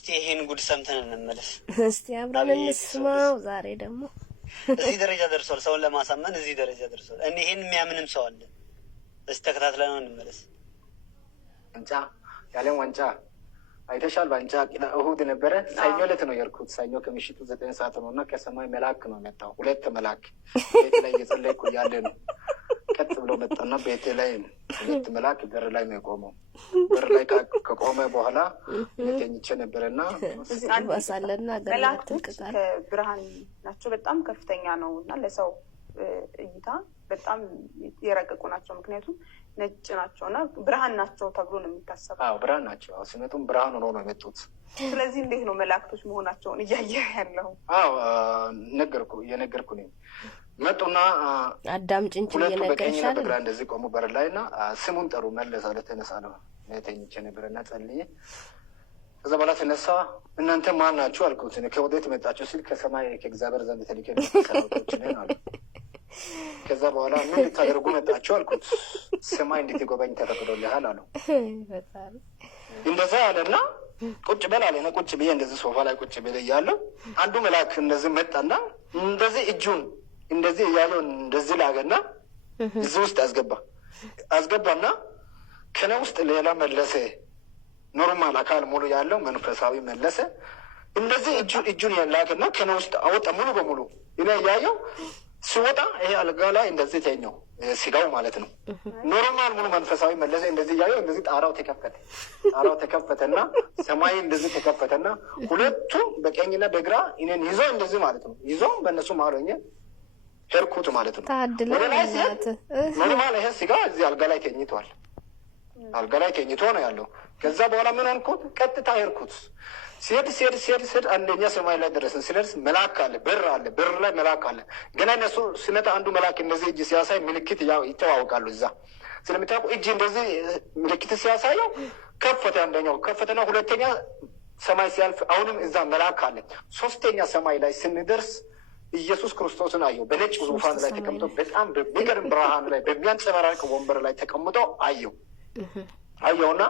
እስቲ ይሄን ጉድ ሰምተን እንመለስ። እስቲ አብረን እንስማው። ዛሬ ደግሞ እዚህ ደረጃ ደርሷል። ሰውን ለማሳመን እዚህ ደረጃ ደርሷል። እኔ ይሄን የሚያምንም ሰው አለ። እስቲ ተከታትለን እንመለስ። ዋንጫ ያለን ዋንጫ አይተሻል። ዋንጫ እሁድ ነበረ። ሰኞ ዕለት ነው የርኩት። ሰኞ ከምሽቱ 9 ሰዓት ነው እና ከሰማይ መልአክ ነው መጣው። ሁለት መልአክ ቤት ላይ እየጸለይኩ ያለ ነው። ቀጥ ብሎ መጣና ቤቴ ላይ ሁለት መልአክ በር ላይ ነው የቆመው። በር ላይ ከቆመ በኋላ ተኝቼ ነበርና ባሳለና መላእክቶች ብርሃን ናቸው። በጣም ከፍተኛ ነው እና ለሰው እይታ በጣም የረቀቁ ናቸው። ምክንያቱም ነጭ ናቸው እና ብርሃን ናቸው ተብሎ ነው የሚታሰበው። አዎ ብርሃን ናቸው። ሲመጡም ብርሃን ሆኖ ነው የመጡት። ስለዚህ እንዴት ነው መላእክቶች መሆናቸውን እያየህ ያለው? አዎ የነገርኩ ነኝ። መጡና አዳም ጭንጭ እየነገርሻል በግራ እንደዚህ ቆሙ በር ላይና ስሙን ጠሩ። መለስ አለ። ተነሳ ነው ተኝቼ ነበርና ጸልዬ ከዛ በኋላ ተነሳ። እናንተ ማን ናችሁ አልኩት። ከወዴት መጣችሁ ሲል ከሰማይ ከእግዚአብሔር ዘንድ ተልከን ሰራዊቶች ነን አለ። ከዛ በኋላ ምን ልታደርጉ መጣችሁ አልኩት። ሰማይ እንድትጎበኝ ተፈቅዶልሃል አለው። እንደዛ አለና ቁጭ በል አለ። ቁጭ ብዬ እንደዚህ ሶፋ ላይ ቁጭ ብዬ እያለሁ አንዱ መልአክ እንደዚህ መጣና እንደዚህ እጁን እንደዚህ እያለው እንደዚህ ላገና እዚህ ውስጥ አስገባና ከነ ውስጥ ሌላ መለሰ። ኖርማል አካል ሙሉ ያለው መንፈሳዊ መለሰ። እንደዚህ እጁን ላገና ከነ ውስጥ አወጣ ሙሉ በሙሉ እኔ እያየው ሲወጣ ይሄ አልጋ ላይ እንደዚህ ተኛው፣ ስጋው ማለት ነው። ኖርማል ሙሉ መንፈሳዊ መለሰ። እንደዚህ እያየው እንደዚህ ጣራው ተከፈተና ሰማይ እንደዚህ ተከፈተና ሁለቱም በቀኝና በግራ እኔን ይዞ እንደዚህ ማለት ነው ይዞ በእነሱ ማለኛ ሄርኩት ማለት ነው። ወደ ላይ ሲሄድ ኖርማል ይሄ ስጋ እዚህ አልጋ ላይ ተኝቷል። አልጋ ላይ ተኝቶ ነው ያለው። ከዛ በኋላ ምን ሆንኩት? ቀጥታ ሄርኩት። ሲሄድ አንደኛ ሰማይ ላይ ደረስን። ሲደርስ መልአክ አለ፣ በር ላይ መልአክ አለ። ገና እነሱ ሲመጣ አንዱ መልአክ እንደዚህ እጅ ሲያሳይ ምልክት ያው ይተዋወቃሉ። እዛ ስለሚታወቁ እጅ እንደዚህ ምልክት ሲያሳየው ከፈተ። አንደኛው ከፈተና ሁለተኛ ሰማይ ሲያልፍ አሁንም እዛ መልአክ አለ። ሶስተኛ ሰማይ ላይ ስንደርስ ኢየሱስ ክርስቶስን አየው። በነጭ ዙፋን ላይ ተቀምጦ በጣም በሚገርም ብርሃን ላይ በሚያንጸባርቅ ወንበር ላይ ተቀምጦ አየውና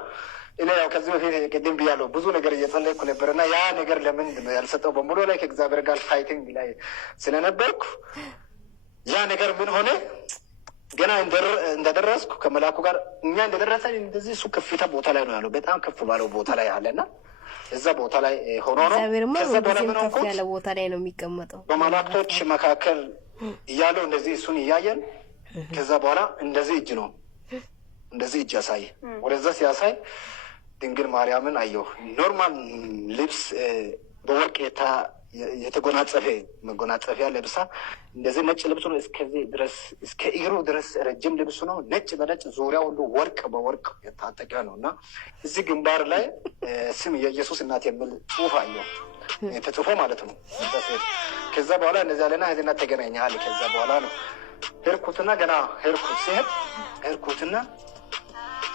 እኔ ያው ከዚህ በፊት ቅድም ብያለሁ ብዙ ነገር እየጸለይኩ ነበርና ያ ነገር ለምንድን ነው ያልሰጠው በሙሉ ላይ ከእግዚአብሔር ጋር ፋይቲንግ ላይ ስለነበርኩ ያ ነገር ምን ሆነ? ገና እንደደረስኩ ከመላኩ ጋር እኛ እንደደረሰን እንደዚህ እሱ ከፍታ ቦታ ላይ ነው ያለው። በጣም ከፍ ባለው ቦታ ላይ አለና እዛ ቦታ ላይ ሆኖ ነው። ከዛ በኋላ ምን ሆንኩት? ያለ ቦታ ላይ ነው የሚቀመጠው። በመላእክቶች መካከል እያለው እንደዚህ እሱን እያየን ከዛ በኋላ እንደዚህ እጅ ያሳየ። ወደዛ ሲያሳይ ድንግል ማርያምን አየሁ። ኖርማል ልብስ በወርቅ የተጎናጸፈ መጎናጸፊያ ለብሳ እንደዚህ ነጭ ልብሱ ነው እስከዚህ ድረስ እስከ እግሩ ድረስ ረጅም ልብሱ ነው። ነጭ በነጭ ዙሪያ ሁሉ ወርቅ በወርቅ የታጠቀ ነው እና እዚህ ግንባር ላይ ስም የኢየሱስ እናት የሚል ጽሑፍ አየሁ ተጽፎ ማለት ነው። ከዛ በኋላ እነዚህ ያለና ህዝና ተገናኘሃል። ከዛ በኋላ ነው ሄርኩትና ገና ሄርኩትና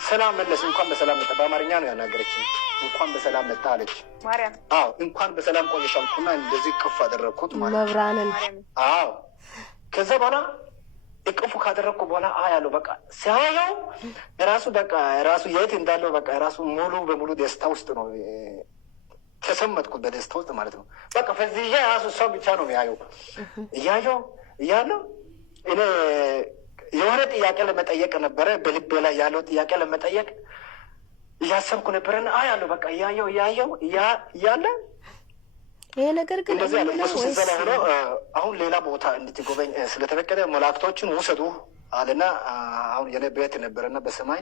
ሰላም መለስ። እንኳን በሰላም መጣ። በአማርኛ ነው ያናገረችኝ። እንኳን በሰላም መጣ አለች ማርያም። አዎ እንኳን በሰላም ቆየሽ አልኩና እንደዚህ እቅፍ አደረግኩት ማለት ነው። መብራንን አዎ። ከዛ በኋላ እቅፉ ካደረግኩ በኋላ ያለው በቃ ሲያየው ራሱ የት እንዳለው በቃ ራሱ ሙሉ በሙሉ ደስታ ውስጥ ነው ተሰመጥኩት። በደስታ ውስጥ ማለት ነው። በቃ ፈዝዤ ራሱ ሰው ብቻ ነው የሚያየው። እያለው እኔ የሆነ ጥያቄ ለመጠየቅ ነበረ በልቤ ላይ ያለው ጥያቄ ለመጠየቅ እያሰብኩ ነበረና ያለው በቃ እያየው እያለ ይሄ ነገር ግን እንደዚህ ያለ ኢየሱስ እዛ ላይ ሆኖ አሁን ሌላ ቦታ እንድትጎበኝ ስለተፈቀደ መላእክቶችን ውሰዱ አለና አሁን የኔ ቤት ነበረና በሰማይ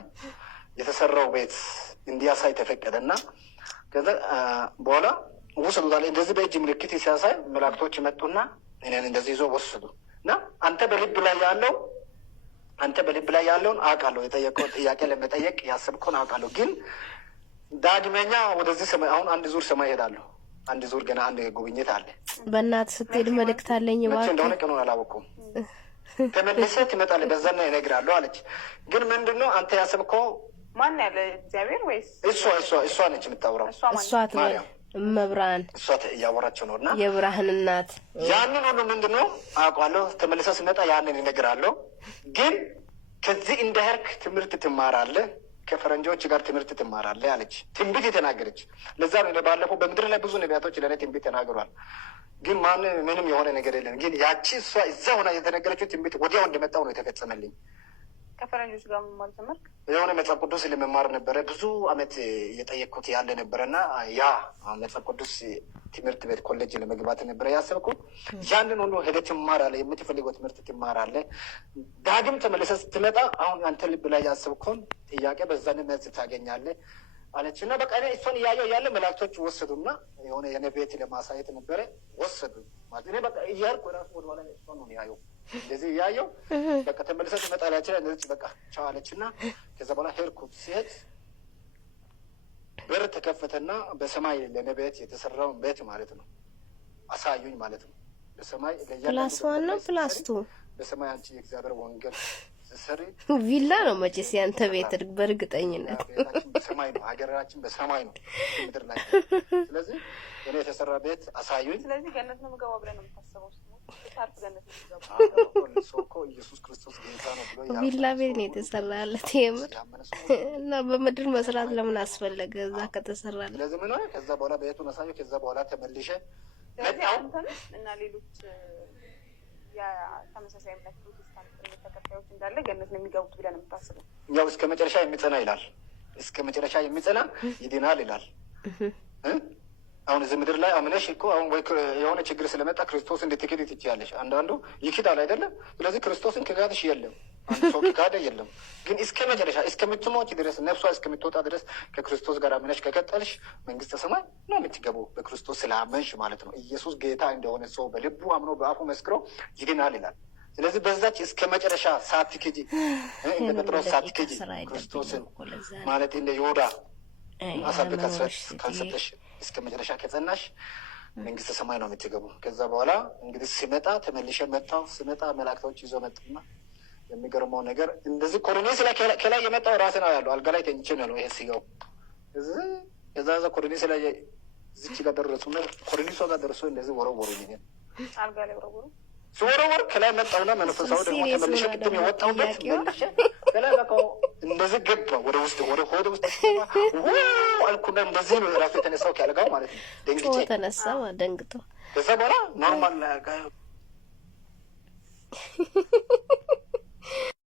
የተሰራው ቤት እንዲያሳይ ተፈቀደና ከዛ በኋላ ውሰዱ አለ። እንደዚህ በእጅ ምልክት ሲያሳይ መላእክቶች መጡና እኔን እንደዚህ ይዞ ወሰዱ እና አንተ በልብ ላይ ያለውን አውቃለሁ። የጠየቀው ጥያቄ ለመጠየቅ ያሰብከውን አውቃለሁ። ግን ዳግመኛ ወደዚህ ሰማይ አሁን አንድ ዙር ሰማይ ሄዳለሁ። አንድ ዙር ገና አንድ ጉብኝት አለ። በእናትህ ስትሄድ መልእክት አለኝ እባክህ። እንደሆነ ቀኑን አላወኩም። ተመልሰህ ትመጣለህ በዛና እነግርሃለሁ አለች። ግን ምንድነው አንተ ያሰብከው? ማን ያለ እግዚአብሔር ወይስ እሷ ነች የምታወራው? እሷ ማርያም መብራን እሷ እያወራቸው ነው። እና የብርሃን እናት ያንን ሁሉ ምንድነው አውቃለሁ። ተመልሰህ ስመጣ ያንን እነግርሃለሁ። ግን ከዚህ እንደ ሄድክ ትምህርት ትማራለህ። ከፈረንጆች ጋር ትምህርት ትማራለህ አለች። ትንቢት የተናገረች። ለዛ ነው ባለፈው በምድር ላይ ብዙ ነቢያቶች ለእኔ ትንቢት ተናግሯል። ግን ምንም የሆነ ነገር የለም። ግን ያቺ እሷ እዛ ሆና የተነገረችው ትንቢት ወዲያው እንደመጣው ነው የተፈጸመልኝ። ከፈረንጆች ጋር መማር ጀመርክ? የሆነ መጽሐፍ ቅዱስ ለመማር ነበረ ብዙ አመት እየጠየቅኩት ያለ ነበረና ያ መጽሐፍ ቅዱስ ትምህርት ቤት ኮሌጅ ለመግባት ነበረ ያሰብኩት። ያንን ሁሉ ሄደህ ትማራለህ፣ የምትፈልገው ትምህርት ትማራለህ። ዳግም ተመልሰህ ስትመጣ አሁን አንተ ልብ ላይ ያሰብከውን ጥያቄ በዛን መልስ ታገኛለህ አለች እና በቃ እኔ እሷን እያየሁ ያለ መላእክቶች ወሰዱና የሆነ የኔ ቤት ለማሳየት ነበረ ወሰዱ ማለት እኔ በቃ እያልኩ ራሱ ወደኋላ እሷን ነው ያየው እንደዚህ እያየው በቃ ተመልሰህ ትመጣለች እንደዚህ በቃ ቻው አለች እና ከዛ በኋላ ሄድኩት። ሲሄድ በር ተከፈተና በሰማይ ለኔ ቤት የተሰራውን ቤት ማለት ነው አሳዩኝ ማለት ነው። በሰማይ ፕላስ ዋን ነው ፕላስ ቱ በሰማይ አንቺ የእግዚአብሔር ወንጌል ሰሪ ቪላ ነው መቼስ ያንተ ቤት በእርግጠኝነት በሰማይ ነው። ሀገራችን በሰማይ ነው ምድር ላይ። ስለዚህ እኔ የተሰራ ቤት አሳዩኝ። ስለዚህ ገነት ነው የምገባው ብለህ ነው የምታስበው? ታርፍ ገነት ነው የምገባው ሶኮ ኢየሱስ ክርስቶስ ጌታ ነው ብሎ ቪላ ቤት ነው የተሰራለት የምር እና በምድር መስራት ለምን አስፈለገ እዛ ከተሰራ? ስለዚህ ምን ሆነ? ከዛ በኋላ ቤቱን አሳየው። ከዛ በኋላ ተመልሼ አንተን እና ሌሎች ተመሳሳይ እምነት ፕሮቴስታንት እምነት ተከታዮች እንዳለ ገነት ነው የሚገቡት ብለህ ነው የምታስበው? ያው እስከ መጨረሻ የሚጸና ይላል። እስከ መጨረሻ የሚጸና ይድናል ይላል። አሁን እዚህ ምድር ላይ አምነሽ እኮ አሁን ወይ የሆነ ችግር ስለመጣ ክርስቶስ እንድትክድ ትችያለሽ። አንዳንዱ ይክዳል አይደለም። ስለዚህ ክርስቶስን ክጋትሽ የለም። አንድ ሰው ክጋደ የለም። ግን እስከ መጨረሻ እስከምትሞች ድረስ ነፍሷ እስከምትወጣ ድረስ ከክርስቶስ ጋር አምነሽ ከቀጠልሽ መንግስተ ሰማይ ነው የምትገቡ። በክርስቶስ ስላመንሽ ማለት ነው። ኢየሱስ ጌታ እንደሆነ ሰው በልቡ አምኖ በአፉ መስክሮ ይድናል ይላል። ስለዚህ በዛች እስከ መጨረሻ ሳትክጂ እንደ ጴጥሮስ ሳትክጂ ክርስቶስን ማለት እንደ ይሁዳ አሳብ ካልሰጠሽ እስከ መጨረሻ ከጸናሽ መንግስተ ሰማይ ነው የምትገቡ። ከዛ በኋላ እንግዲህ ሲመጣ ተመልሼ መጣሁ። ሲመጣ መላእክቶች ይዞ መጡና የሚገርመው ነገር እንደዚህ ኮርኔስ ላይ ከላይ የመጣው ራስ ነው ያለው። አልጋ ላይ ተኝቼ ነው ይሄ ሲጋው እዛ ኮርኔስ ላይ እዚች ጋር ደረሱና ኮርኔሷ ጋር ደርሶ እንደዚህ ወረወሩኝ። አልጋ ላይ ወረወሩ። ሲወረወር ከላይ መጣውና መንፈሳዊ ደግሞ ተመልሼ ቅድም የወጣሁበት መልሼ ከላይ በቃ እንደዚህ ገባ ወደ ውስጥ ወደ ሆድ ውስጥ አልኩና እንደዚህ ነው ራሱ የተነሳው ከአልጋው ማለት ነው። ደንግጬ ተነሳ ደንግጦ ከዛ በኋላ ኖርማል ላይ አልጋ